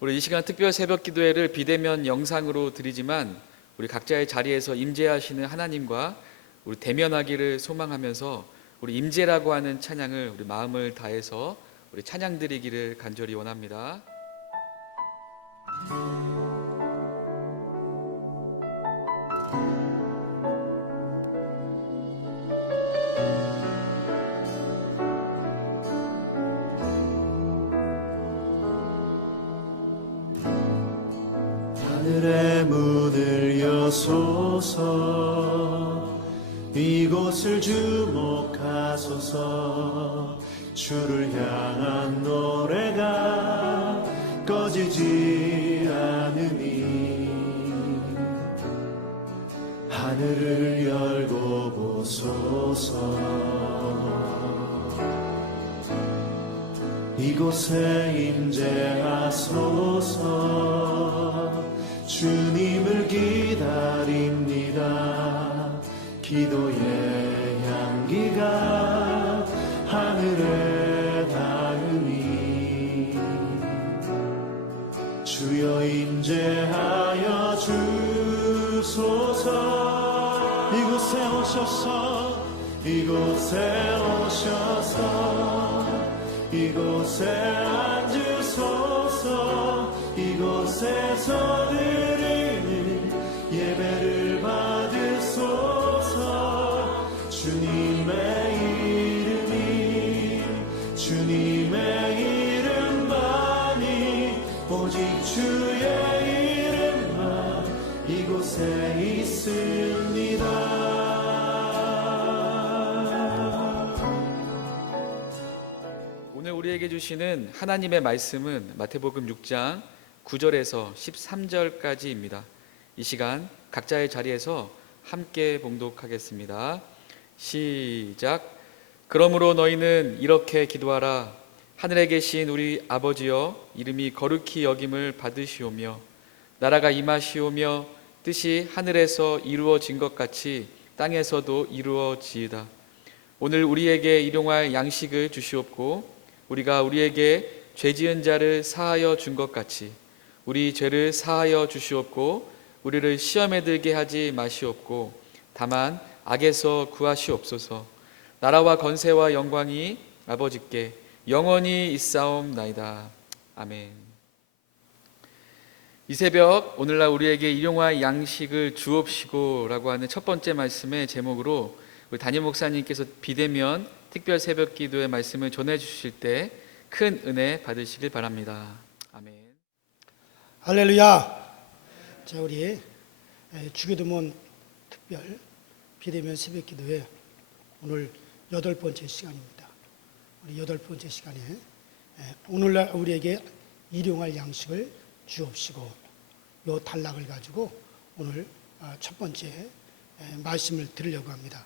우리 이 시간 특별 새벽 기도회를 비대면 영상으로 드리지만 우리 각자의 자리에서 임재하시는 하나님과 우리 대면하기를 소망하면서 우리 임재라고 하는 찬양을 우리 마음을 다해서 우리 찬양 드리기를 간절히 원합니다. 하늘의 문을 여소서, 이곳을 주목하소서. 주를 향한 노래가 꺼지지 않으니 하늘을 열고 보소서. 이곳에 임재하소서. 주님을 기다립니다. 기도의 향기가 하늘에 닿으니 주여 임재하여 주소서. 이곳에 오셔서, 이곳에 오셔서, 이곳에 앉으소서. 이곳에서 드리는 예배를 받으소서. 주님의 이름이, 주님의 이름만이, 오직 주의 이름만 이곳에 있습니다. 오늘 우리에게 주시는 하나님의 말씀은 마태복음 6장 9절에서 13절까지입니다. 이 시간 각자의 자리에서 함께 봉독하겠습니다. 시작. 그러므로 너희는 이렇게 기도하라. 하늘에 계신 우리 아버지여, 이름이 거룩히 여김을 받으시오며 나라가 임하시오며 뜻이 하늘에서 이루어진 것 같이 땅에서도 이루어지이다. 오늘 우리에게 일용할 양식을 주시옵고 우리가 우리에게 죄 지은 자를 사하여 준 것 같이 우리 죄를 사하여 주시옵고 우리를 시험에 들게 하지 마시옵고 다만 악에서 구하시옵소서. 나라와 권세와 영광이 아버지께 영원히 있사옵나이다. 아멘. 이 새벽 오늘날 우리에게 일용할 양식을 주옵시고 라고 하는 첫 번째 말씀의 제목으로 우리 담임 목사님께서 비대면 특별 새벽 기도의 말씀을 전해주실 때 큰 은혜 받으시길 바랍니다. 아멘. 할렐루야. 자, 우리 주기도문 특별 비대면 새벽 기도회 오늘 8번째 시간입니다. 우리 8번째 시간에 오늘날 우리에게 일용할 양식을 주옵시고 요 단락을 가지고 오늘 첫 번째 말씀을 드리려고 합니다.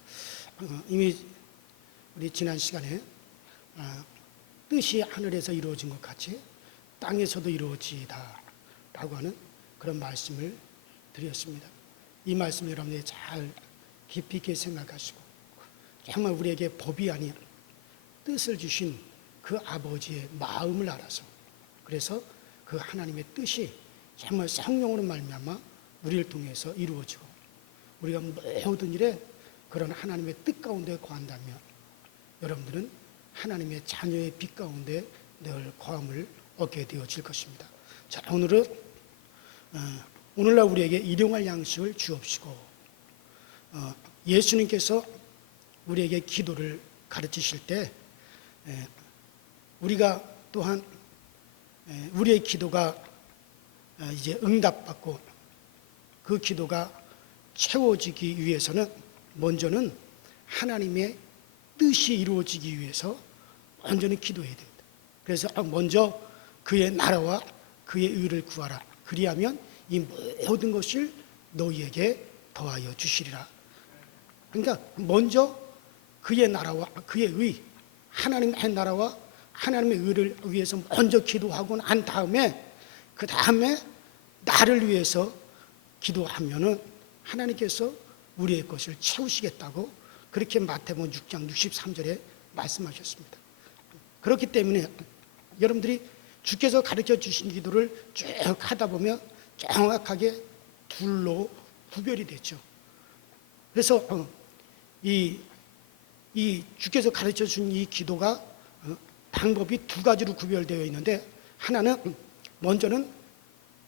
이미 우리 지난 시간에 뜻이 하늘에서 이루어진 것 같이 땅에서도 이루어지이다 라고 하는 그런 말씀을 드렸습니다. 이 말씀 여러분들이 잘 깊이 있게 생각하시고 정말 우리에게 법이 아닌 뜻을 주신 그 아버지의 마음을 알아서, 그래서 그 하나님의 뜻이 정말 성령으로 말미암아 우리를 통해서 이루어지고 우리가 모든 일에 그런 하나님의 뜻 가운데 거한다면 여러분들은 하나님의 자녀의 빛 가운데 늘 거함을 얻게 되어질 것입니다. 자, 오늘날 우리에게 일용할 양식을 주옵시고, 예수님께서 우리에게 기도를 가르치실 때 우리가 또한 우리의 기도가 이제 응답받고 그 기도가 채워지기 위해서는 먼저는 하나님의 뜻이 이루어지기 위해서 먼저는 기도해야 됩니다. 그래서 먼저 그의 나라와 그의 의를 구하라. 그리하면 이 모든 것을 너희에게 더하여 주시리라. 그러니까 먼저 그의 나라와 그의 의, 하나님의 나라와 하나님의 의를 위해서 먼저 기도하고 난 다음에 그 다음에 나를 위해서 기도하면은 하나님께서 우리의 것을 채우시겠다고 그렇게 마태복음 6장 63절에 말씀하셨습니다. 그렇기 때문에 여러분들이 주께서 가르쳐 주신 기도를 쭉 하다 보면 정확하게 둘로 구별이 되죠. 그래서 이 주께서 가르쳐 준 이 기도가 방법이 두 가지로 구별되어 있는데, 하나는 먼저는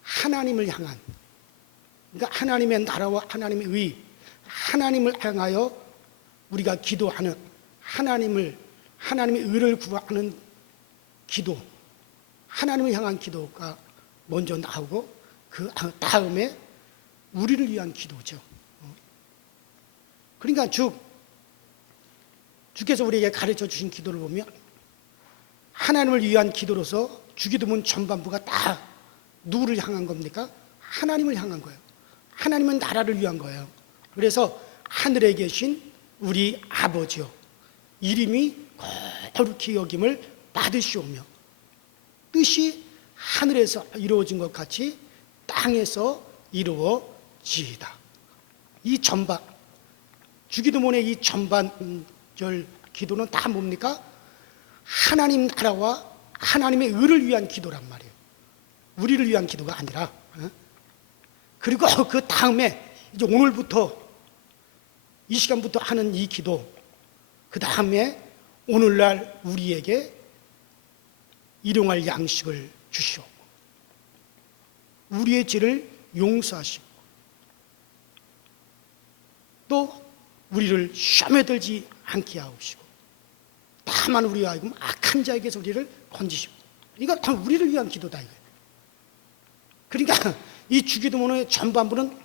하나님을 향한, 그러니까 하나님의 나라와 하나님의 의, 하나님을 향하여 우리가 기도하는, 하나님의 의를 구하는 기도, 하나님을 향한 기도가 먼저 나오고, 그 다음에 우리를 위한 기도죠. 그러니까 주께서 우리에게 가르쳐 주신 기도를 보면 하나님을 위한 기도로서 주기도문 전반부가 다 누구를 향한 겁니까? 하나님을 향한 거예요. 하나님은 나라를 위한 거예요. 그래서 하늘에 계신 우리 아버지요, 이름이 거룩히 여김을 받으시오며 뜻이 하늘에서 이루어진 것 같이 땅에서 이루어지이다. 이 전반, 주기도문의 이 전반절 기도는 다 뭡니까? 하나님 나라와 하나님의 의를 위한 기도란 말이에요. 우리를 위한 기도가 아니라. 그리고 그 다음에 이제 오늘부터 이 시간부터 하는 이 기도, 그 다음에 오늘날 우리에게 일용할 양식을 주시옵고 우리의 죄를 용서하시고 또 우리를 시험에 들지 않게 하옵시고 다만 우리와 하여금 악한 자에게서 우리를 건지시고, 이거 다 우리를 위한 기도다 이거예요. 그러니까 이 주기도문의 전반부는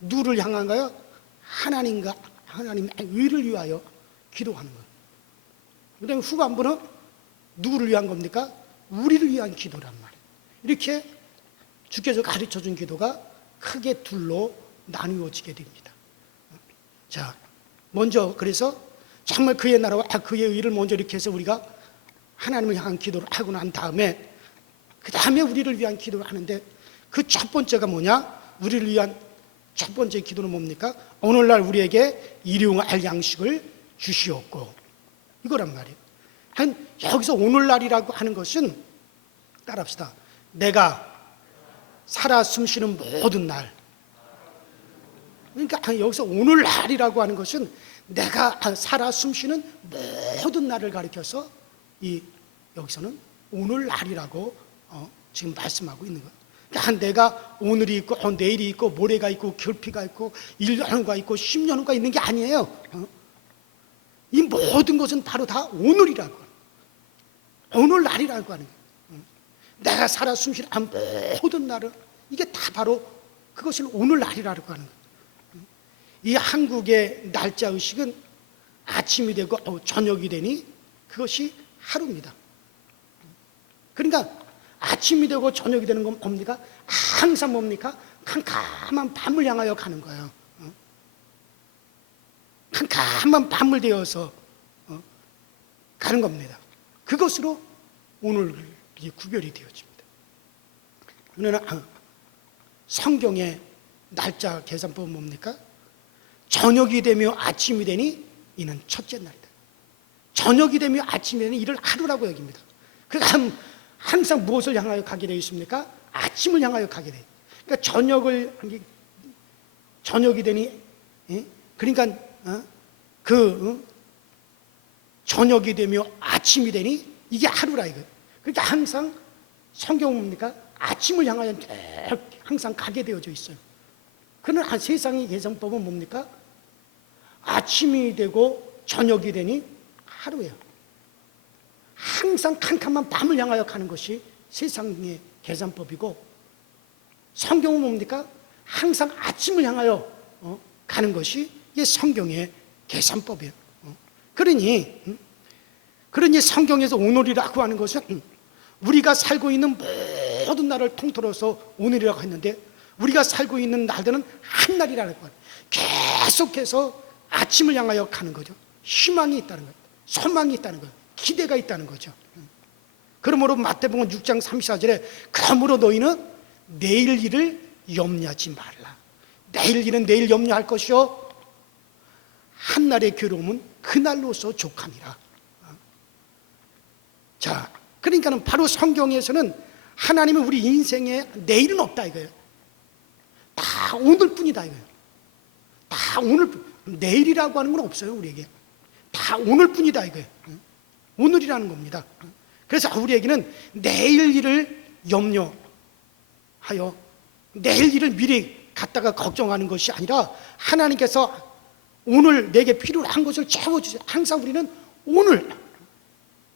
누구를 향한가요? 하나님의 의를 위하여 기도하는 거예요. 그 다음에 후반부는 누구를 위한 겁니까? 우리를 위한 기도란 말이에요. 이렇게 주께서 가르쳐준 기도가 크게 둘로 나누어지게 됩니다. 자, 먼저 그래서 정말 그의 나라와 그의 의를 먼저 이렇게 해서 우리가 하나님을 향한 기도를 하고 난 다음에 그 다음에 우리를 위한 기도를 하는데, 그 첫 번째가 뭐냐? 우리를 위한 첫 번째 기도는 뭡니까? 오늘날 우리에게 일용할 양식을 주시옵고, 이거란 말이에요. 여기서 오늘날이라고 하는 것은 따라합시다. 내가 살아 숨쉬는 모든 날. 그러니까 여기서 오늘날이라고 하는 것은 내가 살아 숨쉬는 모든 날을 가리켜서 여기서는 오늘날이라고 지금 말씀하고 있는 거예요. 그러니까 내가 오늘이 있고 내일이 있고 모레가 있고 결피가 있고 1년 후가 있고 10년 후가 있는 게 아니에요. 이 모든 것은 바로 다 오늘이라고, 오늘날이라고 하는 거예요. 내가 살아 숨쉬는 모든 날은 이게 다 바로 그것을 오늘날이라고 하는 거예요. 이 한국의 날짜 의식은 아침이 되고 저녁이 되니 그것이 하루입니다. 그러니까 아침이 되고 저녁이 되는 건 뭡니까? 항상 뭡니까? 캄캄한 밤을 향하여 가는 거예요. 캄캄한 밤을 되어서 가는 겁니다. 그것으로 오늘 구별이 되어집니다. 그러나 성경의 날짜 계산법은 뭡니까? 저녁이 되며 아침이 되니 이는 첫째 날이다. 저녁이 되며 아침이 되니 이를 하루라고 여깁니다. 그러니까 항상 무엇을 향하여 가게 되어 있습니까? 아침을 향하여 가게 돼요. 그러니까 저녁이 되니, 그러니까 저녁이 되며 아침이 되니 이게 하루라 이거예요. 그러니까 항상 성경은 뭡니까? 아침을 향하여 항상 가게 되어져 있어요. 그러나 세상의 계산법은 뭡니까? 아침이 되고 저녁이 되니 하루예요. 항상 캄캄한 밤을 향하여 가는 것이 세상의 계산법이고, 성경은 뭡니까? 항상 아침을 향하여 가는 것이 이게 성경의 계산법이에요. 그러니 성경에서 오늘이라고 하는 것은 우리가 살고 있는 모든 날을 통틀어서 오늘이라고 했는데, 우리가 살고 있는 날들은 한 날이라는 거예요. 계속해서 아침을 향하여 가는 거죠. 희망이 있다는 거예요. 소망이 있다는 거예요. 기대가 있다는 거죠. 그러므로 마태복음 6장 34절에 그러므로 너희는 내일 일을 염려하지 말라. 내일 일은 내일 염려할 것이요 한날의 괴로움은 그날로서 족함이라. 자, 그러니까는 바로 성경에서는 하나님은 우리 인생에 내일은 없다 이거예요. 다 오늘뿐이다 이거예요. 다 오늘, 내일이라고 하는 건 없어요 우리에게. 다 오늘뿐이다 이거예요. 오늘이라는 겁니다. 그래서 우리에게는 내일 일을 염려하여 내일 일을 미리 갖다가 걱정하는 것이 아니라 하나님께서 오늘 내게 필요한 것을 채워주세요. 항상 우리는 오늘,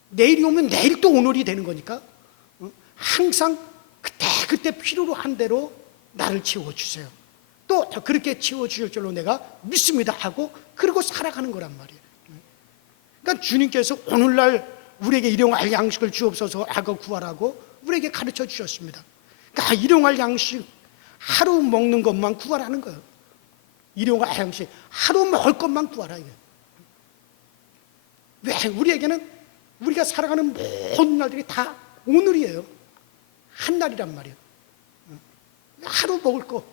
내일이 오면 내일 또 오늘이 되는 거니까 항상 그때 필요로 한 대로 나를 채워주세요. 또 그렇게 채워주실 줄로 내가 믿습니다 하고 그러고 살아가는 거란 말이에요. 그러니까 주님께서 오늘날 우리에게 일용할 양식을 주옵소서 하고 구하라고 우리에게 가르쳐 주셨습니다. 그러니까 일용할 양식 하루 먹는 것만 구하라는 거예요. 일용할 양식 하루 먹을 것만 구하라 이게. 왜? 우리에게는 우리가 살아가는 모든 날들이 다 오늘이에요. 한 날이란 말이에요. 하루 먹을 거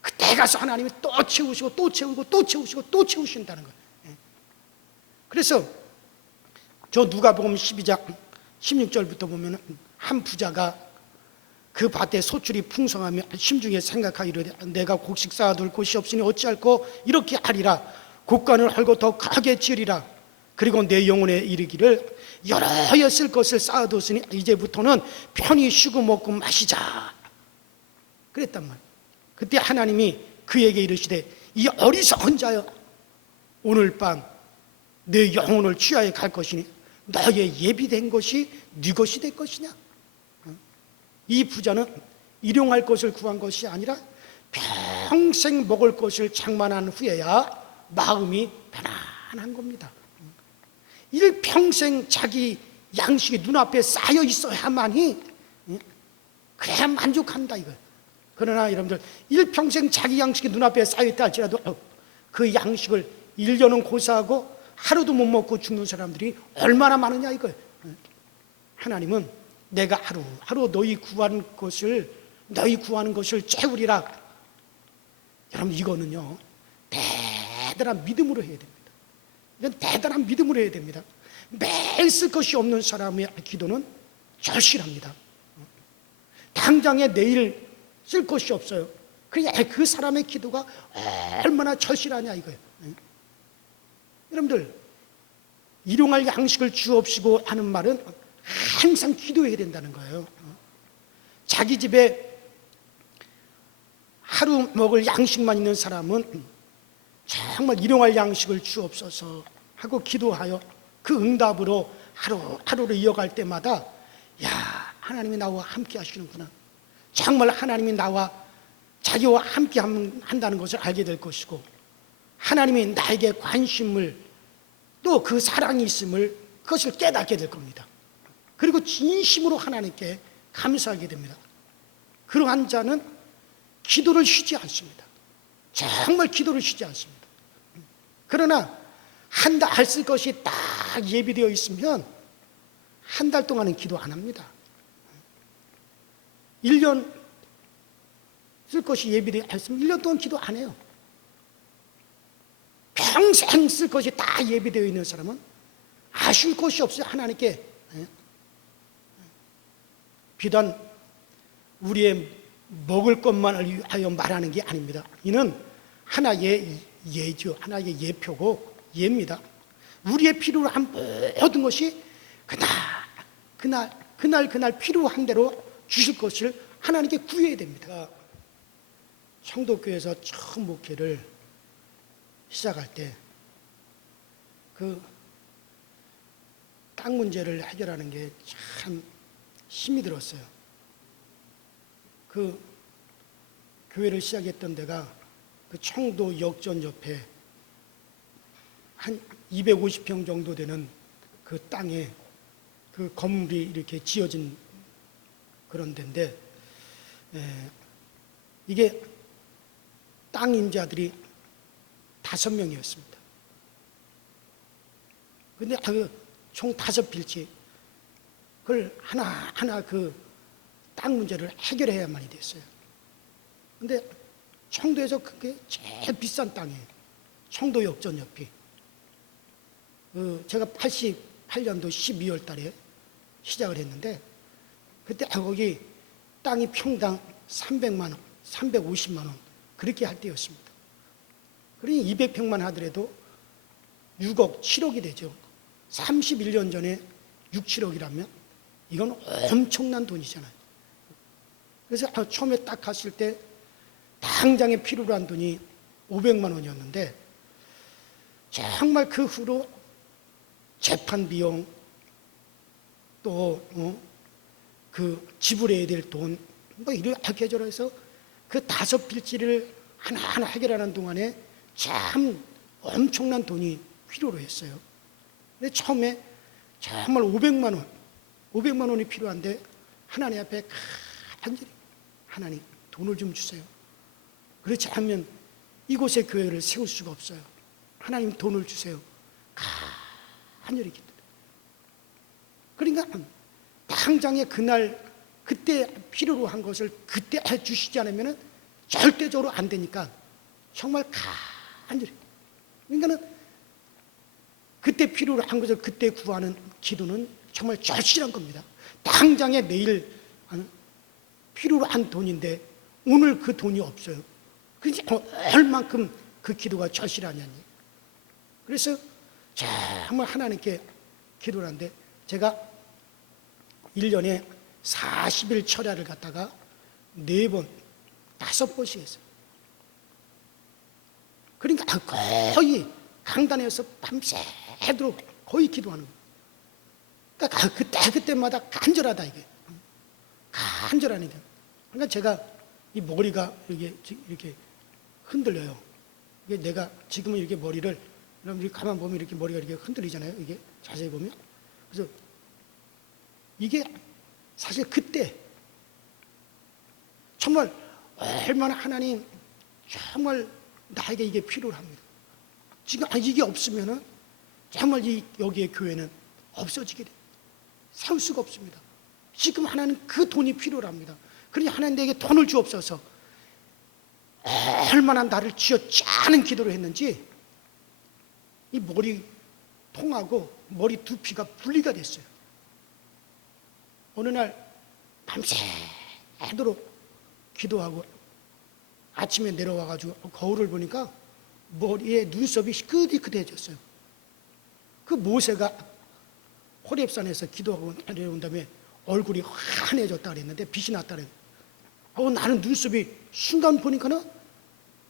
그때 가서 하나님이 또 채우시고 또 채우고 또 채우시고 또 채우신다는 거예요. 그래서 저 누가복음 12장 16절부터 보면 한 부자가 그 밭에 소출이 풍성하며 심중에 생각하기를 내가 곡식 쌓아둘 곳이 없으니 어찌할꼬 이렇게 하리라. 곡간을 헐고 더 크게 지으리라. 그리고 내 영혼에 이르기를 여러 해 쓸 것을 쌓아뒀으니 이제부터는 편히 쉬고 먹고 마시자 그랬단 말이에요. 그때 하나님이 그에게 이르시되 이 어리석은 자여 오늘 밤 내 영혼을 취하여 갈 것이니 너의 예비된 것이 네 것이 될 것이냐. 이 부자는 일용할 것을 구한 것이 아니라 평생 먹을 것을 장만한 후에야 마음이 편안한 겁니다. 일평생 자기 양식이 눈앞에 쌓여 있어야만이 그래야 만족한다 이거예요. 그러나 여러분들 일평생 자기 양식이 눈앞에 쌓여 있다 할지라도 그 양식을 1년은 고사하고 하루도 못 먹고 죽는 사람들이 얼마나 많으냐 이거예요. 하나님은 내가 하루 너희 구하는 것을 채우리라. 여러분 이거는요 대단한 믿음으로 해야 됩니다. 이건 대단한 믿음으로 해야 됩니다. 매일 쓸 것이 없는 사람의 기도는 절실합니다. 당장에 내일 쓸 것이 없어요. 그 사람의 기도가 얼마나 절실하냐 이거예요. 여러분들 일용할 양식을 주옵시고 하는 말은 항상 기도해야 된다는 거예요. 자기 집에 하루 먹을 양식만 있는 사람은 정말 일용할 양식을 주옵소서 하고 기도하여 그 응답으로 하루를 이어갈 때마다 야 하나님이 나와 함께 하시는구나. 정말 하나님이 나와 자기와 함께 한다는 것을 알게 될 것이고 하나님이 나에게 관심을 또 그 사랑이 있음을 그것을 깨닫게 될 겁니다. 그리고 진심으로 하나님께 감사하게 됩니다. 그러한 자는 기도를 쉬지 않습니다. 정말 기도를 쉬지 않습니다. 그러나 한 달 쓸 것이 딱 예비되어 있으면 한 달 동안은 기도 안 합니다. 1년 쓸 것이 예비되어 있으면 1년 동안 기도 안 해요. 평생 쓸 것이 다 예비되어 있는 사람은 아쉬울 것이 없어요. 하나님께. 비단 우리의 먹을 것만을 위하여 말하는 게 아닙니다. 이는 하나의 예죠. 하나의 예표고 예입니다. 우리의 필요로 한 모든 것이 그날 필요한 대로 주실 것을 하나님께 구해야 됩니다. 청도교회에서 처음 목회를 시작할 때 그 땅 문제를 해결하는 게 참 힘이 들었어요. 그 교회를 시작했던 데가 그 청도 역전 옆에 한 250평 정도 되는 그 땅에 그 건물이 이렇게 지어진 그런 데인데 이게 땅 임자들이 5명이었습니다. 근데 총 5필지 그걸 하나하나 그 땅 문제를 해결해야만이 됐어요. 근데 청도에서 그게 제일 비싼 땅이에요. 청도 역전 옆이. 제가 88년도 12월 달에 시작을 했는데 그때 거기 땅이 평당 300만 원, 350만 원 그렇게 할 때였습니다. 그러니 200평만 하더라도 6억, 7억이 되죠. 31년 전에 6, 7억이라면 이건 엄청난 돈이잖아요. 그래서 처음에 딱 갔을 때 당장에 필요로 한 돈이 500만 원이었는데 정말 그 후로 재판 비용 또 그 지불해야 될 돈 뭐 이렇게 해서 그 5필지를 하나하나 해결하는 동안에 참 엄청난 돈이 필요로 했어요. 근데 처음에 정말 500만 원이 필요한데 하나님 앞에 간절히 하나님 돈을 좀 주세요. 그렇지 않으면 이곳에 교회를 세울 수가 없어요. 하나님 돈을 주세요. 간절히 기도. 그러니까 당장에 그때 필요로 한 것을 그때 해주시지 않으면 절대적으로 안 되니까 정말 간절히. 그러니까는 그때 필요로 한 것을 그때 구하는 기도는 정말 절실한 겁니다. 당장에 내일 필요로 한 돈인데 오늘 그 돈이 없어요. 그러니까 얼만큼 그 기도가 절실하냐니. 그래서 정말 하나님께 기도를 하는데 제가 1년에 40일 철야를 갖다가 4번, 5번씩 했어요. 그러니까 거의 강단에서 밤새도록 거의 기도하는 거예요. 그러니까 그때마다 간절하다 이게. 간절하니까. 그러니까 제가 이 머리가 이렇게 흔들려요. 이게 내가 지금은 이렇게 머리를 여러분들이 가만 보면 이렇게 머리가 이렇게 흔들리잖아요. 이게 자세히 보면. 그래서 이게 사실 그때 정말 얼마나 하나님 정말 나에게 이게 필요합니다. 지금 이게 없으면은 정말 여기에 교회는 없어지게 돼요. 세울 수가 없습니다. 지금 하나님 그 돈이 필요합니다. 그러니 하나님 내게 돈을 주옵소서. 얼마나 나를 쥐어짜는 기도를 했는지 이 머리 통하고 머리 두피가 분리가 됐어요. 어느 날 밤새도록 기도하고 아침에 내려와가지고 거울을 보니까 머리에 눈썹이 희끗희끗해졌어요. 그 모세가 호렙산에서 기도하고 내려온 다음에 얼굴이 환해졌다 그랬는데 빛이 났다 그랬는데 나는 눈썹이 순간 보니까는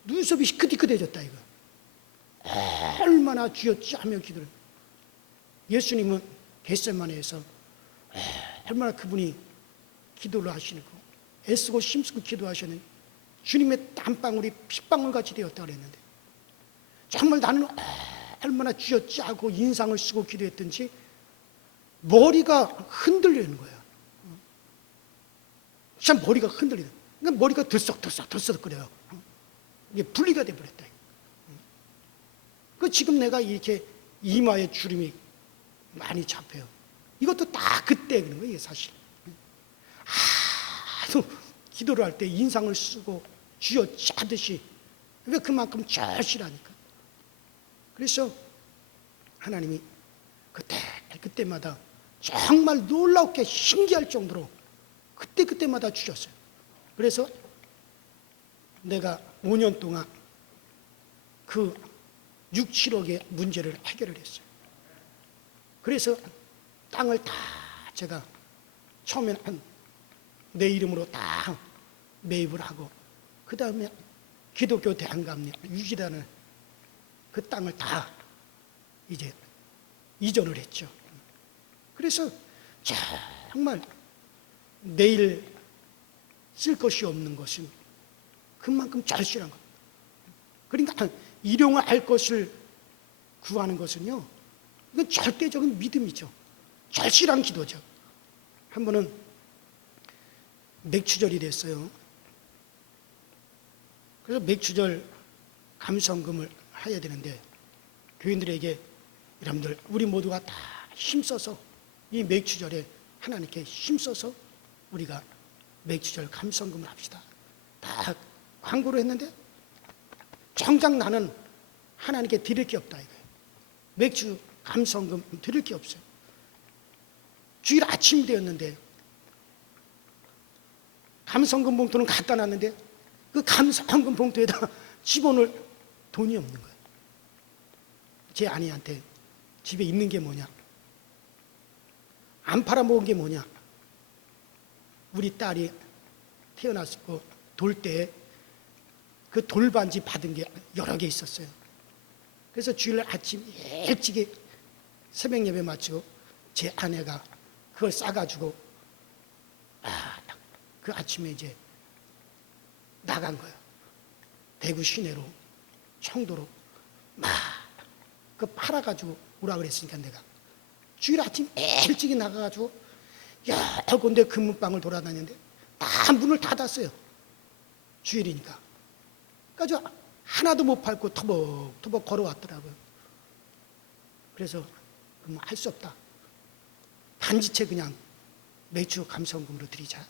눈썹이 희끗희끗해졌다 이거. 얼마나 쥐어짜며 기도를. 예수님은 겟세마네에서 얼마나 그분이 기도를 하시고 애쓰고 힘쓰고 기도하시는 주님의 땀방울이 핏방울같이 되었다 그랬는데 정말 나는 얼마나 쥐어짜고 인상을 쓰고 기도했든지 머리가 흔들리는 거야. 참 머리가 흔들리는. 그러니까 머리가 들썩거려요. 이게 분리가 돼버렸다. 그 지금 내가 이렇게 이마에 주름이 많이 잡혀요. 이것도 다 그때 그런 거예요, 사실. 하도 기도를 할 때 인상을 쓰고 쥐어짜듯이. 그러니까 그만큼 절실하니까. 그래서 하나님이 그때마다 정말 놀랍게 신기할 정도로 그때마다 주셨어요. 그래서 내가 5년 동안 그 6, 7억의 문제를 해결을 했어요. 그래서 땅을 다 제가 처음에는 내 이름으로 다 매입을 하고 그 다음에 기독교 대한감리 유지단을 그 땅을 다 이제 이전을 했죠. 그래서 정말 내일 쓸 것이 없는 것은 그만큼 절실한 겁니다. 그러니까 일용을 할 것을 구하는 것은요, 이건 절대적인 믿음이죠. 절실한 기도죠. 한 번은 맥추절이 됐어요. 그래서 맥추절 감성금을 해야 되는데 교인들에게 여러분들 우리 모두가 다 힘써서 이 맥추절에 하나님께 힘써서 우리가 맥추절 감성금을 합시다. 다 광고를 했는데 정작 나는 하나님께 드릴 게 없다 이거예요. 맥주 감성금 드릴 게 없어요. 주일 아침이 되었는데 감성금 봉투는 갖다 놨는데 그 감성금 봉투에다 집어넣을 돈이 없는 거예요. 제 아내한테 집에 있는 게 뭐냐? 안 팔아먹은 게 뭐냐? 우리 딸이 태어났고 돌 때 그 돌반지 받은 게 여러 개 있었어요. 그래서 주일 아침 일찍이 새벽 예배 마치고 제 아내가 그걸 싸가지고 그 아침에 이제 나간 거예요. 대구 시내로 청도로 막 그 팔아가지고 오라 그랬으니까 내가 주일 아침 일찍이 나가가지고 여러 군데 금은방을 돌아다녔는데 다 문을 닫았어요. 주일이니까. 그래서 하나도 못 팔고 터벅터벅 걸어왔더라고요. 그래서 할 수 없다. 반지체 그냥 매주 감성금으로 드리자.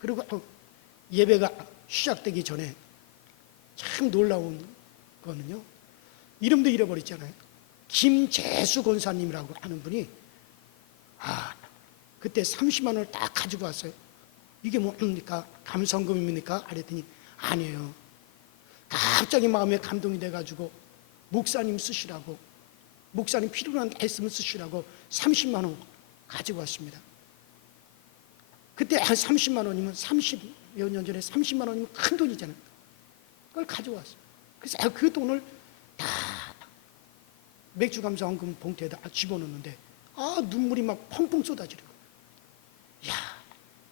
그리고 예배가 시작되기 전에 참 놀라운 거는요. 이름도 잃어버렸잖아요. 김재수 권사님이라고 하는 분이 그때 30만 원을 딱 가지고 왔어요. 이게 뭡니까? 감성금입니까? 그랬더니 아니에요. 갑자기 마음에 감동이 돼가지고 목사님 쓰시라고, 목사님 필요한 데 있으면 쓰시라고 30만 원 가지고 왔습니다. 그때 한 30만 원이면 30여 년 전에 30만 원이면 큰 돈이잖아요. 그걸 가지고 왔어요. 그래서 그 돈을 다 맥주 감성금 봉투에다 집어넣는데 눈물이 막 펑펑 쏟아지려. 야,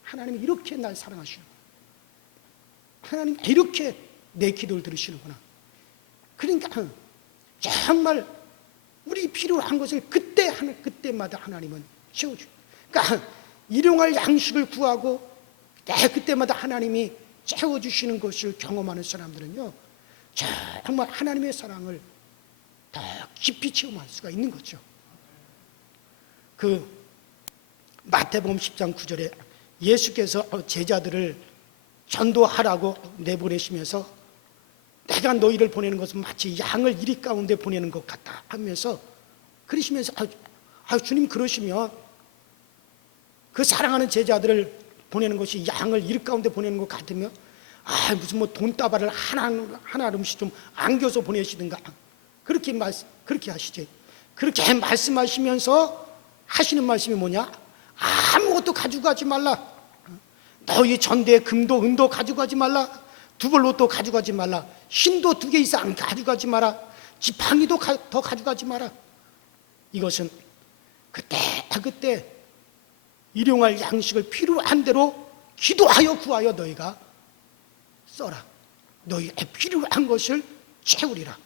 하나님이 이렇게 날 사랑하시는 거야. 하나님 이렇게 내 기도를 들으시는구나. 그러니까 정말 우리 필요한 것을 그때마다 하나님은 채워줘요. 그러니까 일용할 양식을 구하고 그때마다 하나님이 채워주시는 것을 경험하는 사람들은요, 정말 하나님의 사랑을 더 깊이 체험할 수가 있는 거죠. 그 마태복음 10장 9절에 예수께서 제자들을 전도하라고 내보내시면서 내가 너희를 보내는 것은 마치 양을 이리 가운데 보내는 것 같다 하면서 그러시면서 주님 그러시면 그 사랑하는 제자들을 보내는 것이 양을 이리 가운데 보내는 것 같으면 무슨 뭐 돈다발을 하나씩 좀 안겨서 보내시든가 그렇게 하시지. 그렇게 말씀하시면서 하시는 말씀이 뭐냐? 아무것도 가지고 가지 말라. 너희 전대에 금도 은도 가지고 가지 말라. 두벌로도 가지고 가지 말라. 흰도 2개 이상 가지고 가지 마라. 지팡이도 더 가지고 가지 마라. 이것은 그때 일용할 양식을 필요한 대로 기도하여 구하여 너희가 써라. 너희의 필요한 것을 채우리라.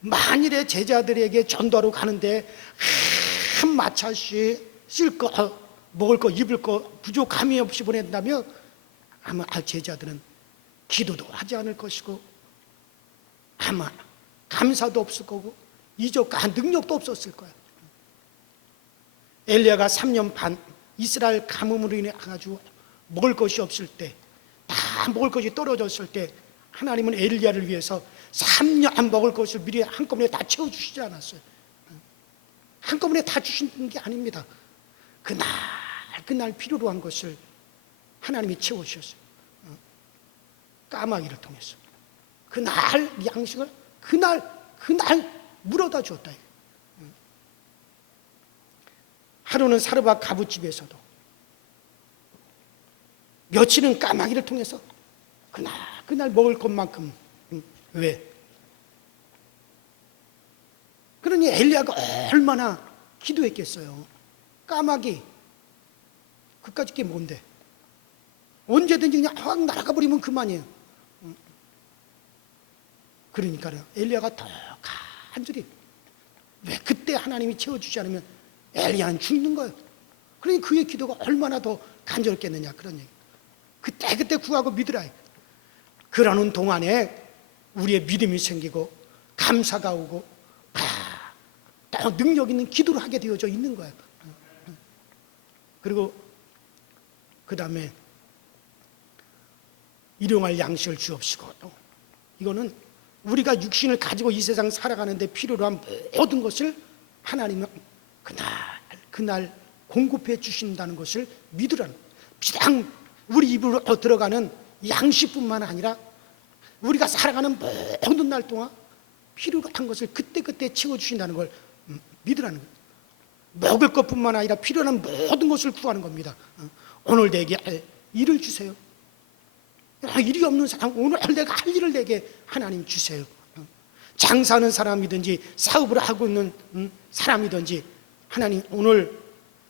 만일에 제자들에게 전도하러 가는데 한 마차씩 쓸 거, 먹을 거, 입을 거 부족함이 없이 보낸다면 아마 제자들은 기도도 하지 않을 것이고 아마 감사도 없을 거고 이적과 능력도 없었을 거예요. 엘리야가 3년 반 이스라엘 가뭄으로 인해 가지고 먹을 것이 없을 때, 다 먹을 것이 떨어졌을 때 하나님은 엘리야를 위해서 3년 먹을 것을 미리 한꺼번에 다 채워주시지 않았어요. 한꺼번에 다 주시는 게 아닙니다. 그날 필요로 한 것을 하나님이 채워주셨어요. 까마귀를 통해서 그날 양식을 그날 물어다 주었다. 하루는 사르밧 가부집에서도, 며칠은 까마귀를 통해서 그날 먹을 것만큼. 왜? 그러니 엘리야가 얼마나 기도했겠어요. 까마귀 그까짓 게 뭔데? 언제든지 그냥 확 날아가 버리면 그만이에요. 그러니까요, 엘리야가 더 간절히, 왜 그때 하나님이 채워주지 않으면 엘리야는 죽는 거예요. 그러니 그의 기도가 얼마나 더 간절했겠느냐, 그런 얘기. 그때 구하고 믿으라. 그러는 동안에 우리의 믿음이 생기고 감사가 오고 더 능력 있는 기도를 하게 되어져 있는 거예요. 그리고 그 다음에 일용할 양식을 주옵시고, 이거는 우리가 육신을 가지고 이 세상 살아가는데 필요로 한 모든 것을 하나님은 그날 공급해 주신다는 것을 믿으라는, 비단 우리 입으로 들어가는 양식뿐만 아니라 우리가 살아가는 모든 날 동안 필요한 것을 그때그때 채워주신다는 걸 믿으라는 거예요. 먹을 것뿐만 아니라 필요한 모든 것을 구하는 겁니다. 오늘 내게 일을 주세요. 일이 없는 사람, 오늘 내가 할 일을 내게 하나님 주세요. 장사하는 사람이든지 사업을 하고 있는 사람이든지 하나님 오늘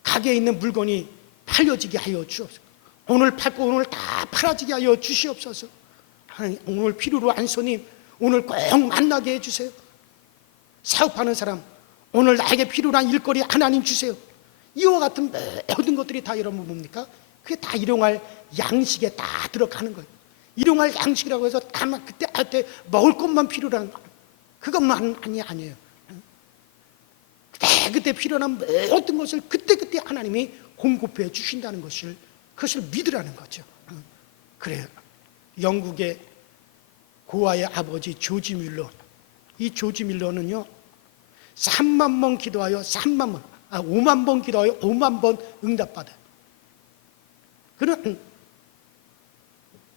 가게에 있는 물건이 팔려지게 하여 주옵소서. 오늘 팔고 오늘 다 팔아지게 하여 주시옵소서. 하나님 오늘 필요로 한 손님 오늘 꼭 만나게 해주세요. 사업하는 사람 오늘 나에게 필요로 한 일거리 하나님 주세요. 이와 같은 모든 것들이 다 여러분 뭡니까? 그게 다 일용할 양식에 다 들어가는 거예요. 일용할 양식이라고 해서 다만 그때 먹을 것만 필요한 그것만 아니에요. 그때 필요한 모든 것을 그때 하나님이 공급해 주신다는 것을, 그것을 믿으라는 거죠. 그래요. 영국의 고아의 아버지 조지 밀러, 이 조지 밀러는요 3만 번 기도하여 5만 번 기도하여 5만 번 응답받아요. 그는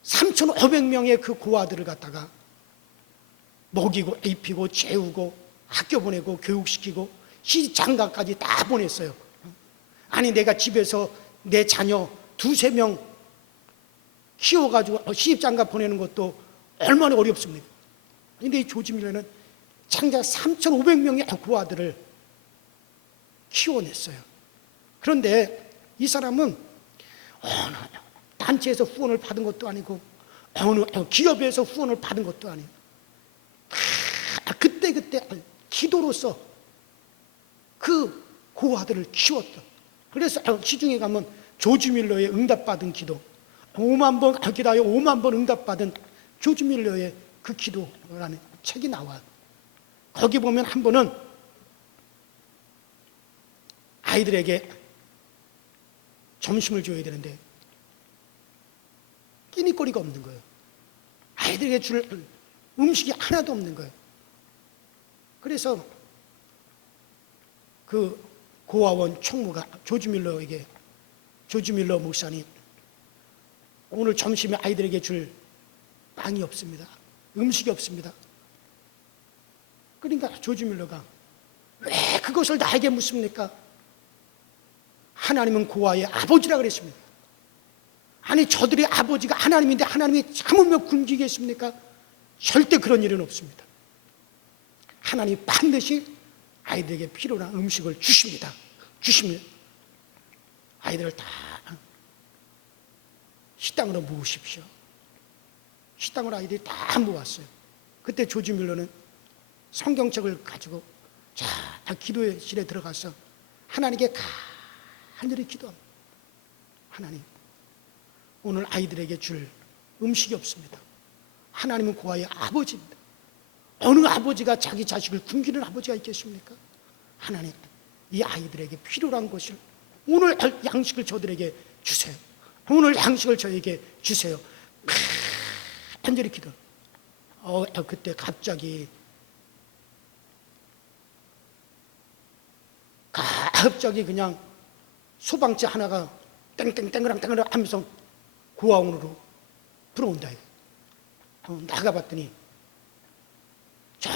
3,500명의 그 고아들을 갖다가 먹이고 입히고 재우고 학교 보내고 교육시키고 시장가까지 다 보냈어요. 아니 내가 집에서 내 자녀 2-3명 키워가지고 시집장가 보내는 것도 얼마나 어렵습니까? 그런데 이 조지 밀러는 장자 3,500명의 고아들을 키워냈어요. 그런데 이 사람은 어느 단체에서 후원을 받은 것도 아니고 어느 기업에서 후원을 받은 것도 아니고 그때 기도로서 그 고아들을 키웠던, 그래서 시중에 가면 조지 밀러의 응답받은 기도 5만 번 기도하여 5만 번 응답받은 조지 밀러의 그 기도라는 책이 나와요. 거기 보면 한 번은 아이들에게 점심을 줘야 되는데 끼니거리가 없는 거예요. 아이들에게 줄 음식이 하나도 없는 거예요. 그래서 그 고아원 총무가 조지 밀러 목사님 오늘 점심에 아이들에게 줄 빵이 없습니다. 음식이 없습니다. 그러니까 조지 밀러가 왜 그것을 나에게 묻습니까? 하나님은 고아의 아버지라 그랬습니다. 아니 저들의 아버지가 하나님인데 하나님이 참으며 굶기겠습니까? 절대 그런 일은 없습니다. 하나님 반드시 아이들에게 필요한 음식을 주십니다. 주시면 아이들을 다 식당으로 모으십시오. 식당으로 아이들이 다 모았어요. 그때 조지 밀러는 성경책을 가지고 다 기도실에 들어가서 하나님께 간절히 기도합니다. 하나님, 오늘 아이들에게 줄 음식이 없습니다. 하나님은 고아의 아버지입니다. 어느 아버지가 자기 자식을 굶기는 아버지가 있겠습니까? 하나님, 이 아이들에게 필요한 것을 오늘 양식을 저들에게 주세요. 오늘 양식을 저에게 주세요. 간절히 기도. 그때 갑자기 그냥 소방차 하나가 땡땡땡그랑 하면서 고아원으로 들어온다. 나가봤더니 저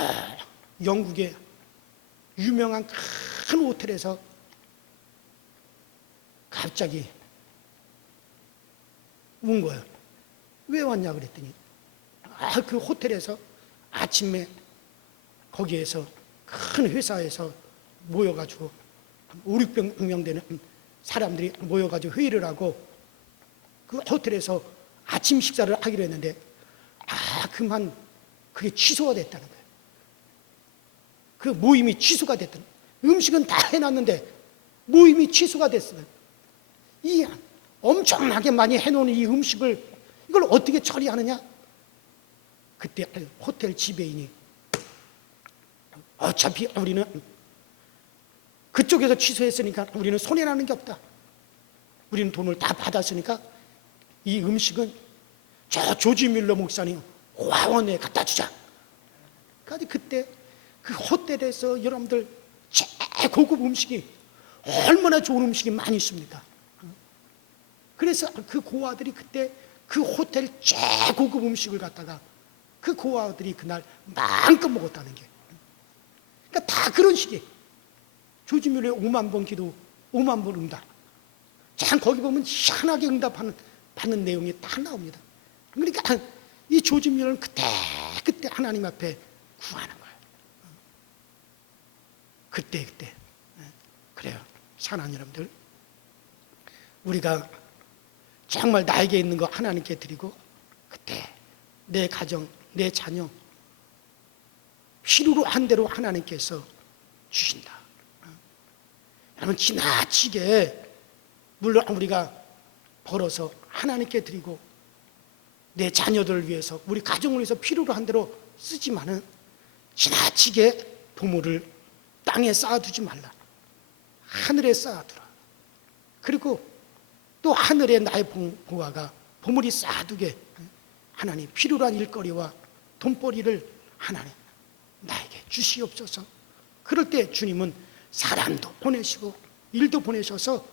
영국의 유명한 큰 호텔에서 갑자기 온 거예요. 왜 왔냐 그랬더니 그 호텔에서 아침에 거기에서 큰 회사에서 모여가지고 5-600명 되는 사람들이 모여가지고 회의를 하고 그 호텔에서 아침 식사를 하기로 했는데 그만 그게 취소가 됐다는 거예요. 그 모임이 취소가 됐다는 거예요. 음식은 다 해놨는데 모임이 취소가 됐어요. 이 엄청나게 많이 해놓은 이 음식을 이걸 어떻게 처리하느냐? 그때 호텔 지배인이 어차피 우리는 그쪽에서 취소했으니까 우리는 손해나는 게 없다. 우리는 돈을 다 받았으니까 이 음식은 저 조지 밀러 목사님 고아원에 갖다 주자. 그때 그 호텔에서 여러분들 최고급 음식이 얼마나 좋은 음식이 많이 있습니까? 그래서 그 고아들이 그때 그 호텔 최고급 음식을 갖다가 그 고아들이 그날 마음껏 먹었다는 게, 그러니까 다 그런 식이에요. 조지 뮬러의 5만 번 기도, 5만 번 응답. 참 거기 보면 희한하게 받는 내용이 다 나옵니다. 그러니까 이 조지 뮬러는 그때 하나님 앞에 구하는 거예요. 그때. 그래요. 사랑하는 여러분들, 우리가 정말 나에게 있는 거 하나님께 드리고, 그때 내 가정, 내 자녀 필요로 한 대로 하나님께서 주신다. 여러분, 지나치게 물론 우리가 벌어서 하나님께 드리고 내 자녀들을 위해서, 우리 가정을 위해서 필요로 한 대로 쓰지만은 지나치게 보물을 땅에 쌓아두지 말라. 하늘에 쌓아두라. 그리고 또 하늘에 나의 보화가 보물이 쌓아두게 하나님 필요로 한 일거리와 돈벌이를 하나님 나에게 주시옵소서. 그럴 때 주님은 사람도 보내시고 일도 보내셔서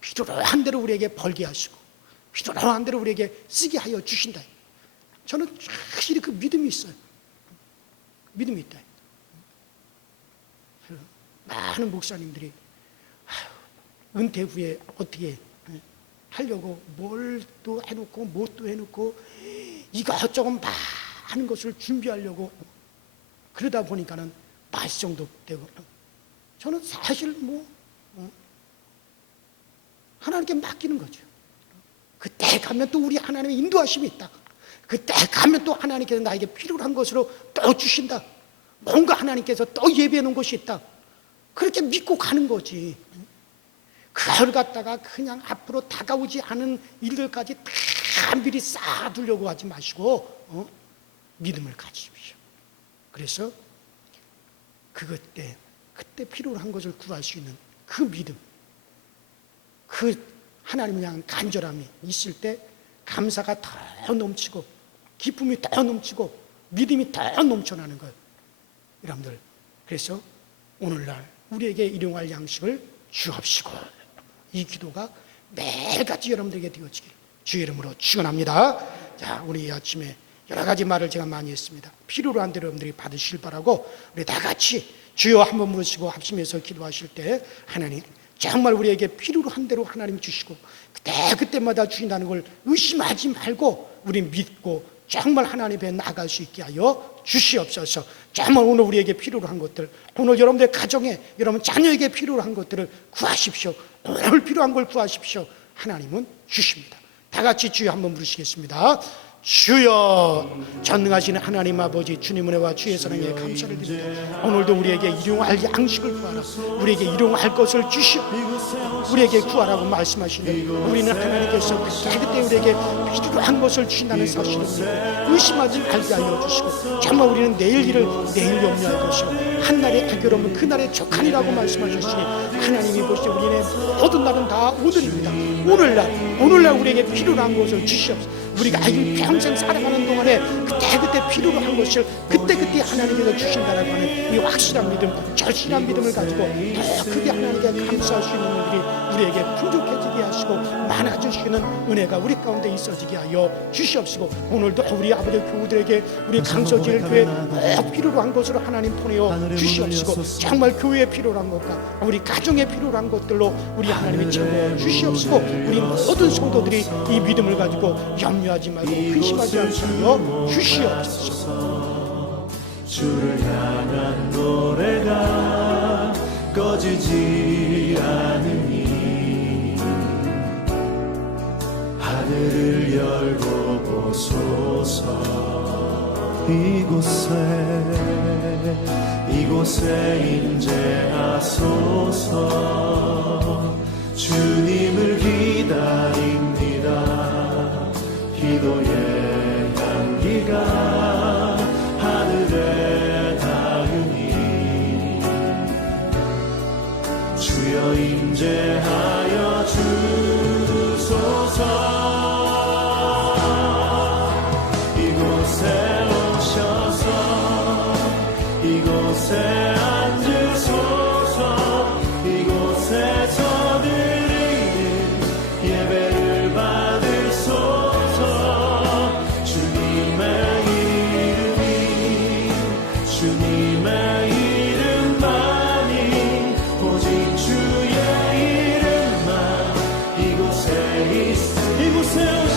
필요로 한 대로 우리에게 벌게 하시고 필요로 한 대로 우리에게 쓰게 하여 주신다. 저는 확실히 그 믿음이 있어요. 믿음이 있다. 많은 목사님들이 은퇴 후에 어떻게 하려고 뭘 또 해놓고 뭣도 해놓고 이것저것 많은 것을 준비하려고 그러다 보니까는 말썽도 되고, 저는 사실 하나님께 맡기는 거죠. 그때 가면 또 우리 하나님의 인도하심이 있다. 그때 가면 또 하나님께서 나에게 필요한 것으로 또 주신다. 뭔가 하나님께서 또 예비해 놓은 것이 있다. 그렇게 믿고 가는 거지. 그걸 갖다가 그냥 앞으로 다가오지 않은 일들까지 다 미리 쌓아두려고 하지 마시고 믿음을 가지십시오. 그래서 그때 필요로 한 것을 구할 수 있는 그 믿음, 그 하나님을 향한 간절함이 있을 때 감사가 더 넘치고 기쁨이 더 넘치고 믿음이 더 넘쳐나는 거예요. 여러분들, 그래서 오늘날 우리에게 일용할 양식을 주옵시고, 이 기도가 매일같이 여러분들에게 되어지길 주의 이름으로 축원합니다. 자, 우리 이 아침에 여러 가지 말을 제가 많이 했습니다. 필요로 한 대로 여러분들이 받으시길 바라고, 우리 다 같이 주여 한번 부르시고 합심해서 기도하실 때 하나님 정말 우리에게 필요로 한 대로 하나님 주시고 그때마다 주신다는 걸 의심하지 말고 우리 믿고 정말 하나님 앞에 나갈 수 있게 하여 주시옵소서. 정말 오늘 우리에게 필요로 한 것들, 오늘 여러분들 가정에, 여러분 자녀에게 필요로 한 것들을 구하십시오. 오늘 필요한 걸 구하십시오. 하나님은 주십니다. 다 같이 주여 한번 부르시겠습니다. 주여, 전능하신 하나님 아버지, 주님 은혜와 주의 사랑에 감사를 드립니다. 오늘도 우리에게 일용할 양식을 구하라, 우리에게 일용할 것을 주시오. 우리에게 구하라고 말씀하시는 우리는 하나님께서 그때 우리에게 필요한 것을 주신다는 사실을 의심하지 말게 하여 주시고, 정말 우리는 내일 일을 내일 염려할 것이고 한날의 해결하면 그날의 족하니라고 말씀하셨으니 하나님이 보시오, 우리의 모든 날은 다 오늘입니다. 오늘날 우리에게 필요한 것을 주시옵소서. 우리가 평생 살아가는 동안에 그때 필요로 한 것을 그때 하나님께서 주신다라고 하는 이 확실한 믿음, 절실한 믿음을 가지고 더 크게 하나님께 감사할 수 있는 일들이 우리에게 풍족해지게 하시고 많아지시는 은혜가 우리 가운데 있어지게 하여 주시옵시고, 오늘도 우리 아버지 교우들에게, 우리 강서지엘 교회 꼭 필요로 한 것으로 하나님 보내어 주시옵시고, 정말 교회에 필요로 한 것과 우리 가정에 필요로 한 것들로 우리 하나님이 채워 주시옵시고, 우리 모든 성도들이 이 믿음을 가지고 염려하지 말고 근심하지 않게 하여 주시옵소서. 주를 향한 노래가 꺼지지 않으니 하늘을 열고 보소서. 이곳에 임재하소서. 주님을 기다립니다. 기도의 향기가 하늘에 닿으니 주여 임재하여 주소서. 이곳에 오셔서 이곳에 앉으소서. 이곳에서 세우시고